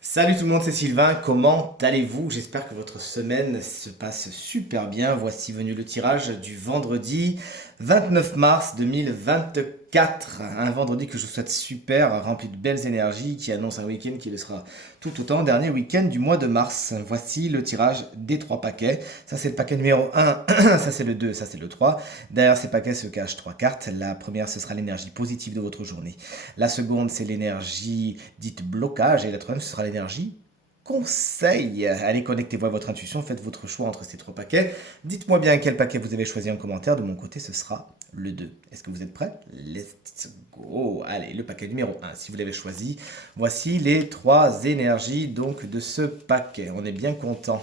Salut tout le monde, c'est Sylvain, comment allez-vous? J'espère que votre semaine se passe super bien. Voici venu le tirage du vendredi 29 mars 2024. Un vendredi que je vous souhaite super, rempli de belles énergies, qui annonce un week-end qui le sera tout autant. Dernier week-end du mois de mars. Voici le tirage des trois paquets. Ça c'est le paquet numéro un, ça c'est le 2, ça c'est le 3. Derrière ces paquets se cachent trois cartes. La première ce sera l'énergie positive de votre journée. La seconde, c'est l'énergie dite blocage. Et la troisième, ce sera l'énergie conseil. Allez, connectez-vous à votre intuition, faites votre choix entre ces trois paquets. Dites-moi bien quel paquet vous avez choisi en commentaire. De mon côté, ce sera le 2. Est-ce que vous êtes prêts? Let's go. Allez, le paquet numéro un. Si vous l'avez choisi, voici les trois énergies donc de ce paquet. On est bien content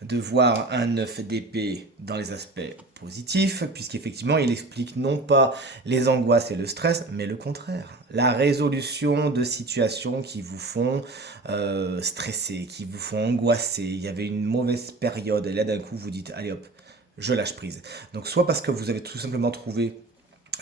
de voir un 9 d'épée dans les aspects positifs, puisqu'effectivement il explique non pas les angoisses et le stress, mais le contraire. La résolution de situations qui vous font stresser, qui vous font angoisser. Il y avait une mauvaise période, et là d'un coup vous dites, allez hop, je lâche prise. Donc soit parce que vous avez tout simplement trouvé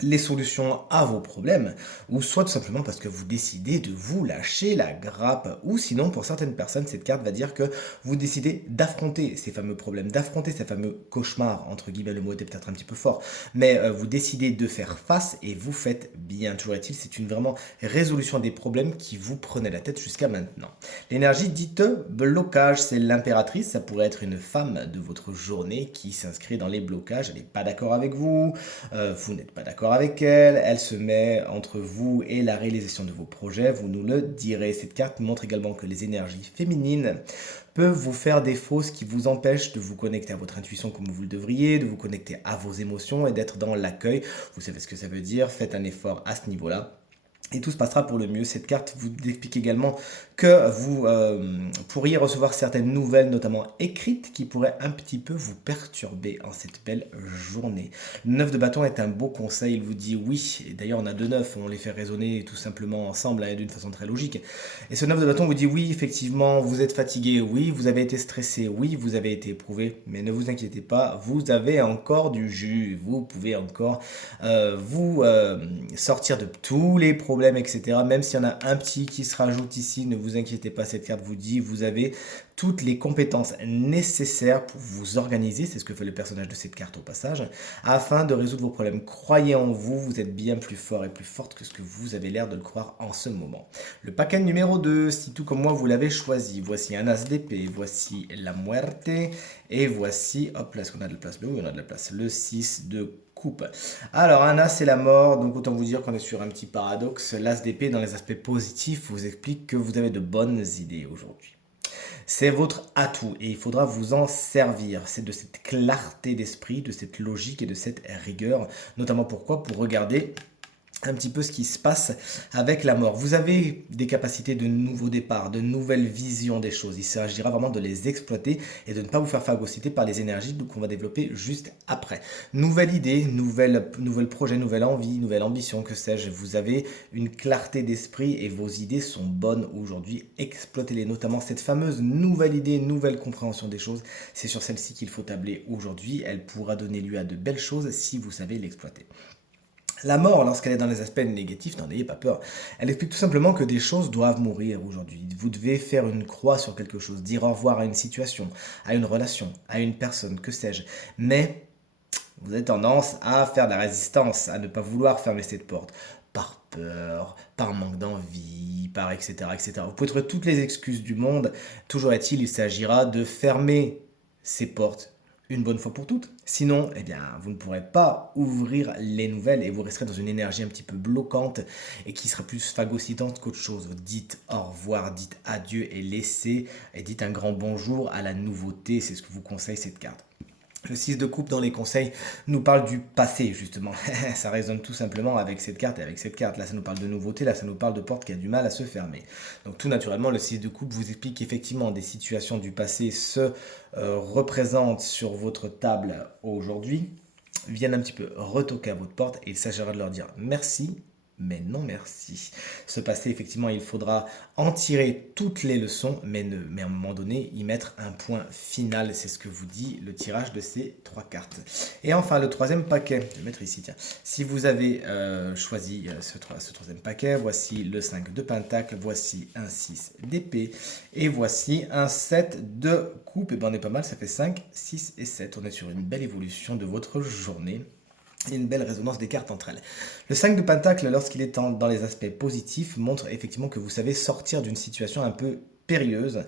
les solutions à vos problèmes, ou soit tout simplement parce que vous décidez de vous lâcher la grappe, ou sinon pour certaines personnes cette carte va dire que vous décidez d'affronter ces fameux problèmes, d'affronter ces fameux cauchemars, entre guillemets le mot était peut-être un petit peu fort, mais vous décidez de faire face et vous faites bien, toujours est-il, c'est une vraiment résolution des problèmes qui vous prenaient la tête jusqu'à maintenant. L'énergie dite blocage, c'est l'impératrice, ça pourrait être une femme de votre journée qui s'inscrit dans les blocages, elle n'est pas d'accord avec vous, vous n'êtes pas d'accord avec elle, elle se met entre vous et la réalisation de vos projets, vous nous le direz. Cette carte montre également que les énergies féminines peuvent vous faire des fausses qui vous empêchent de vous connecter à votre intuition comme vous le devriez, de vous connecter à vos émotions et d'être dans l'accueil. Vous savez ce que ça veut dire, faites un effort à ce niveau-là. Et tout se passera pour le mieux. Cette carte vous explique également que vous pourriez recevoir certaines nouvelles, notamment écrites, qui pourraient un petit peu vous perturber en cette belle journée. Le 9 de bâton est un beau conseil, il vous dit oui, et d'ailleurs on a deux 9, on les fait résonner tout simplement ensemble hein, d'une façon très logique. Et ce 9 de bâton vous dit oui, effectivement, vous êtes fatigué, oui, vous avez été stressé, oui, vous avez été éprouvé, mais ne vous inquiétez pas, vous avez encore du jus, vous pouvez encore vous sortir de tous les problèmes, etc. Même s'il y en a un petit qui se rajoute ici, ne vous inquiétez pas, cette carte vous dit, vous avez toutes les compétences nécessaires pour vous organiser, c'est ce que fait le personnage de cette carte au passage, afin de résoudre vos problèmes. Croyez en vous, vous êtes bien plus fort et plus forte que ce que vous avez l'air de le croire en ce moment. Le paquet numéro 2, si tout comme moi vous l'avez choisi, voici un as d'épée, voici la muerte, et voici, hop là, est-ce qu'on a de la place? Oui, on a de la place, le 6 de coupe. Alors, un as, c'est la mort, donc autant vous dire qu'on est sur un petit paradoxe. L'as d'épée, dans les aspects positifs, vous explique que vous avez de bonnes idées aujourd'hui. C'est votre atout et il faudra vous en servir. C'est de cette clarté d'esprit, de cette logique et de cette rigueur. Notamment pourquoi? Pour regarder un petit peu ce qui se passe avec la mort. Vous avez des capacités de nouveaux départs, de nouvelles visions des choses. Il s'agira vraiment de les exploiter et de ne pas vous faire phagocyter par les énergies qu'on va développer juste après. Nouvelle idée, nouvelle projet, nouvelle envie, nouvelle ambition, que sais-je. Vous avez une clarté d'esprit et vos idées sont bonnes aujourd'hui. Exploitez-les, notamment cette fameuse nouvelle idée, nouvelle compréhension des choses. C'est sur celle-ci qu'il faut tabler aujourd'hui. Elle pourra donner lieu à de belles choses si vous savez l'exploiter. La mort, lorsqu'elle est dans les aspects négatifs, n'en ayez pas peur. Elle explique tout simplement que des choses doivent mourir aujourd'hui. Vous devez faire une croix sur quelque chose, dire au revoir à une situation, à une relation, à une personne, que sais-je. Mais vous avez tendance à faire de la résistance, à ne pas vouloir fermer cette porte. Par peur, par manque d'envie, par etc., etc. Vous pouvez trouver toutes les excuses du monde. Toujours est-il, il s'agira de fermer ces portes une bonne fois pour toutes. Sinon, eh bien, vous ne pourrez pas ouvrir les nouvelles et vous resterez dans une énergie un petit peu bloquante et qui sera plus phagocytante qu'autre chose. Dites au revoir, dites adieu et laissez et dites un grand bonjour à la nouveauté. C'est ce que vous conseille cette carte. Le 6 de coupe dans les conseils nous parle du passé, justement. Ça résonne tout simplement avec cette carte et avec cette carte. Là, ça nous parle de nouveauté, là, ça nous parle de porte qui a du mal à se fermer. Donc, tout naturellement, le 6 de coupe vous explique qu'effectivement, des situations du passé se représentent sur votre table aujourd'hui, viennent un petit peu retoquer à votre porte et il s'agira de leur dire merci mais non merci. Ce passé, effectivement, il faudra en tirer toutes les leçons, mais à un moment donné, y mettre un point final. C'est ce que vous dit le tirage de ces trois cartes. Et enfin, le troisième paquet, je vais le mettre ici, tiens. Si vous avez choisi ce troisième paquet, voici le 5 de pentacle, voici un 6 d'épée, et voici un 7 de coupe. Et ben on est pas mal, ça fait 5, 6 et 7. On est sur une belle évolution de votre journée. Il y a une belle résonance des cartes entre elles. Le 5 de Pentacle, lorsqu'il est dans les aspects positifs, montre effectivement que vous savez sortir d'une situation un peu périlleuse,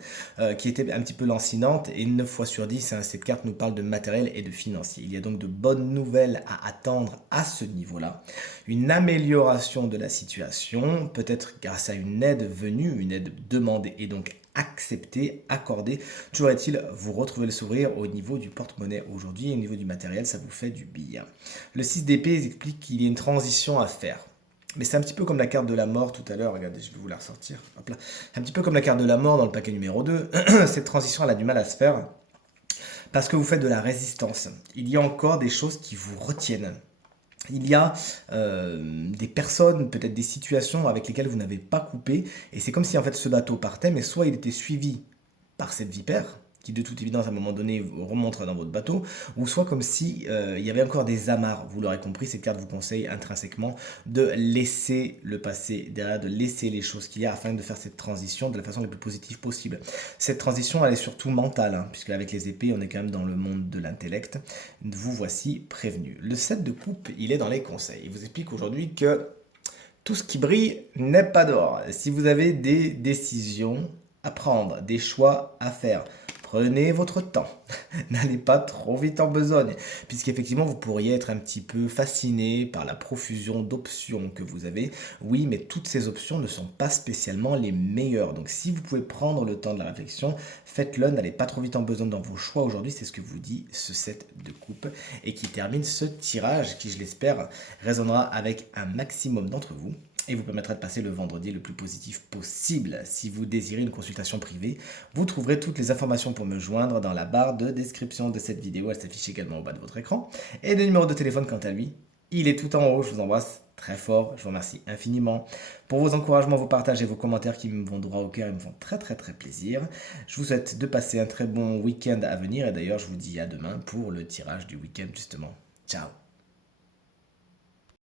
qui était un petit peu lancinante, et 9 fois sur 10, hein, cette carte nous parle de matériel et de financier. Il y a donc de bonnes nouvelles à attendre à ce niveau-là. Une amélioration de la situation, peut-être grâce à une aide venue, une aide demandée et donc acceptée, accordée. Toujours est-il, vous retrouvez le sourire au niveau du porte-monnaie aujourd'hui, et au niveau du matériel, ça vous fait du bien. Le 6 d'épée explique qu'il y a une transition à faire. Mais c'est un petit peu comme la carte de la mort tout à l'heure, regardez, je vais vous la ressortir. Hop là. Un petit peu comme la carte de la mort dans le paquet numéro 2. Cette transition, elle a du mal à se faire parce que vous faites de la résistance. Il y a encore des choses qui vous retiennent. Il y a des personnes, peut-être des situations avec lesquelles vous n'avez pas coupé. Et c'est comme si en fait ce bateau partait, mais soit il était suivi par cette vipère, qui de toute évidence à un moment donné remontera dans votre bateau, ou soit comme si il y avait encore des amarres. Vous l'aurez compris, cette carte vous conseille intrinsèquement de laisser le passé derrière, de laisser les choses qu'il y a afin de faire cette transition de la façon la plus positive possible. Cette transition, elle est surtout mentale, hein, puisque avec les épées, on est quand même dans le monde de l'intellect. Vous voici prévenu. Le 7 de coupe, il est dans les conseils. Il vous explique aujourd'hui que tout ce qui brille n'est pas d'or. Si vous avez des décisions à prendre, des choix à faire, prenez votre temps. N'allez pas trop vite en besogne, puisqu'effectivement, vous pourriez être un petit peu fasciné par la profusion d'options que vous avez. Oui, mais toutes ces options ne sont pas spécialement les meilleures. Donc, si vous pouvez prendre le temps de la réflexion, faites-le. N'allez pas trop vite en besogne dans vos choix aujourd'hui. C'est ce que vous dit ce 7 de coupe et qui termine ce tirage qui, je l'espère, résonnera avec un maximum d'entre vous et vous permettra de passer le vendredi le plus positif possible. Si vous désirez une consultation privée, vous trouverez toutes les informations pour me joindre dans la barre de description de cette vidéo. Elle s'affiche également au bas de votre écran. Et le numéro de téléphone, quant à lui, il est tout en haut. Je vous embrasse très fort. Je vous remercie infiniment pour vos encouragements, vos partages et vos commentaires qui me vont droit au cœur et me font très très très plaisir. Je vous souhaite de passer un très bon week-end à venir. Et d'ailleurs, je vous dis à demain pour le tirage du week-end justement. Ciao.